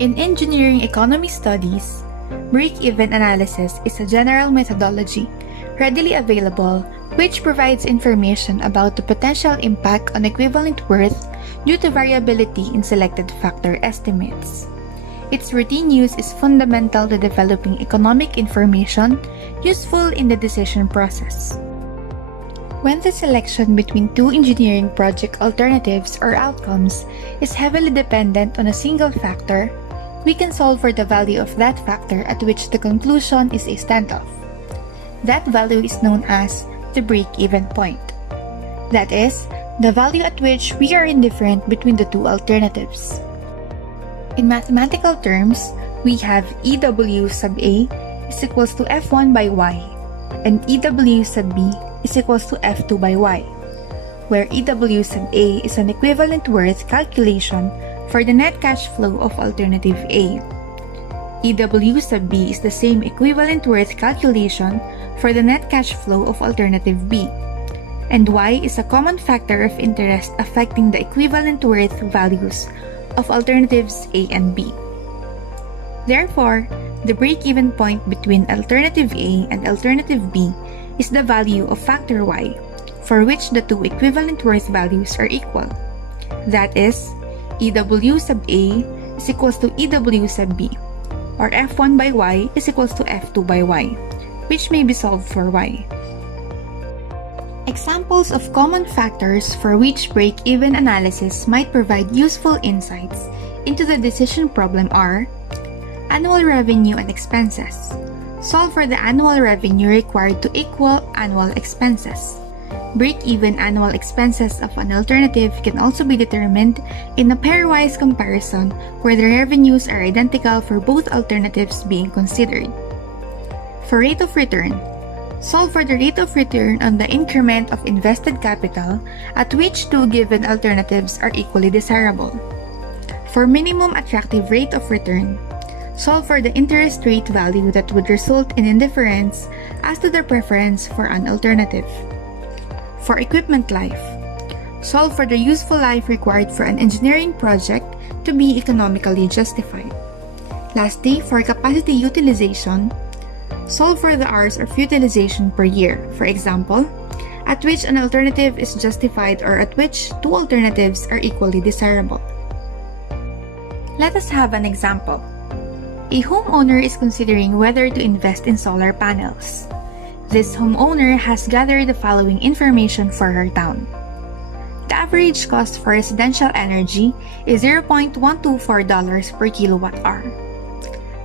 In engineering economy studies, break-even analysis is a general methodology readily available which provides information about the potential impact on equivalent worth due to variability in selected factor estimates. Its routine use is fundamental to developing economic information useful in the decision process. When the selection between two engineering project alternatives or outcomes is heavily dependent on a single factor, we can solve for the value of that factor at which the conclusion is a standoff. That value is known as the break-even point. That is, the value at which we are indifferent between the two alternatives. In mathematical terms, we have EW sub A is equals to F1 by Y, and EW sub B is equals to F2 by Y, where EW sub A is an equivalent worth calculation for the net cash flow of alternative A. EW sub B is the same equivalent worth calculation for the net cash flow of alternative B, and Y is a common factor of interest affecting the equivalent worth values of alternatives A and B. Therefore, the break-even point between alternative A and alternative B is the value of factor Y, for which the two equivalent worth values are equal. That is, EW sub A is equals to EW sub B, or F1 by Y is equals to F2 by Y, which may be solved for Y. Examples of common factors for which break-even analysis might provide useful insights into the decision problem are annual revenue and expenses. Solve for the annual revenue required to equal annual expenses. Break-even annual expenses of an alternative can also be determined in a pairwise comparison where the revenues are identical for both alternatives being considered. For rate of return, solve for the rate of return on the increment of invested capital at which two given alternatives are equally desirable. For minimum attractive rate of return, solve for the interest rate value that would result in indifference as to the preference for an alternative. For equipment life, solve for the useful life required for an engineering project to be economically justified. Lastly, for capacity utilization, solve for the hours of utilization per year, for example, at which an alternative is justified or at which two alternatives are equally desirable. Let us have an example. A homeowner is considering whether to invest in solar panels. This homeowner has gathered the following information for her town. The average cost for residential energy is $0.124 per kilowatt hour.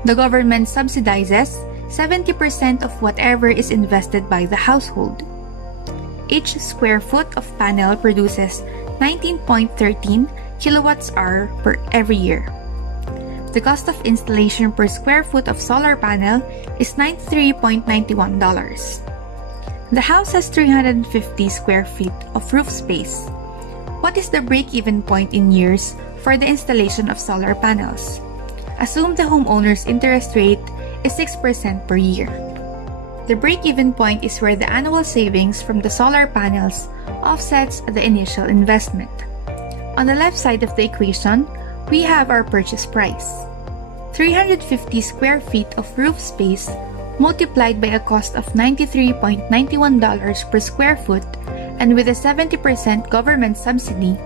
The government subsidizes 70% of whatever is invested by the household. Each square foot of panel produces 19.13 kilowatts-hour per every year. The cost of installation per square foot of solar panel is $93.91. The house has 350 square feet of roof space. What is the break-even point in years for the installation of solar panels? Assume the homeowner's interest rate is 6% per year. The break-even point is where the annual savings from the solar panels offsets the initial investment. On the left side of the equation, we have our purchase price. 350 square feet of roof space multiplied by a cost of $93.91 per square foot, and with a 70% government subsidy,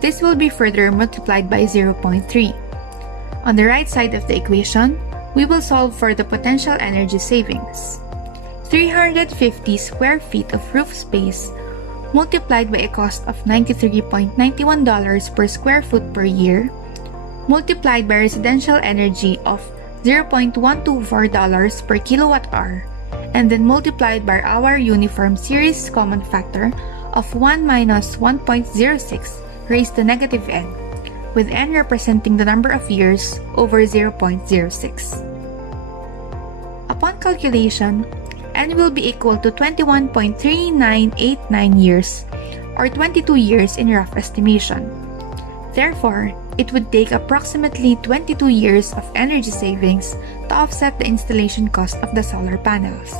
this will be further multiplied by 0.3. On the right side of the equation, we will solve for the potential energy savings. 350 square feet of roof space multiplied by a cost of $93.91 per square foot per year, multiplied by residential energy of $0.124 per kilowatt hour, and then multiplied by our uniform series common factor of 1 minus 1.06 raised to negative n, with n representing the number of years over 0.06. Upon calculation, n will be equal to 21.3989 years, or 22 years in rough estimation. Therefore, it would take approximately 22 years of energy savings to offset the installation cost of the solar panels.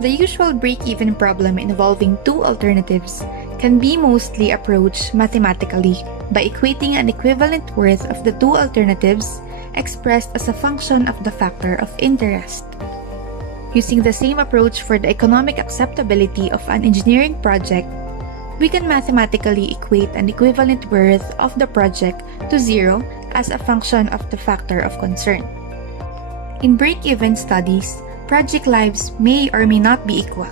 The usual break-even problem involving two alternatives can be mostly approached mathematically by equating an equivalent worth of the two alternatives expressed as a function of the factor of interest. Using the same approach for the economic acceptability of an engineering project, we can mathematically equate an equivalent worth of the project to zero as a function of the factor of concern. In break-even studies, project lives may or may not be equal,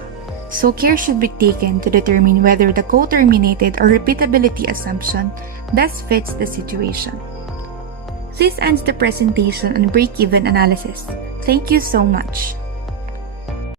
so care should be taken to determine whether the co-terminated or repeatability assumption best fits the situation. This ends the presentation on break-even analysis. Thank you so much.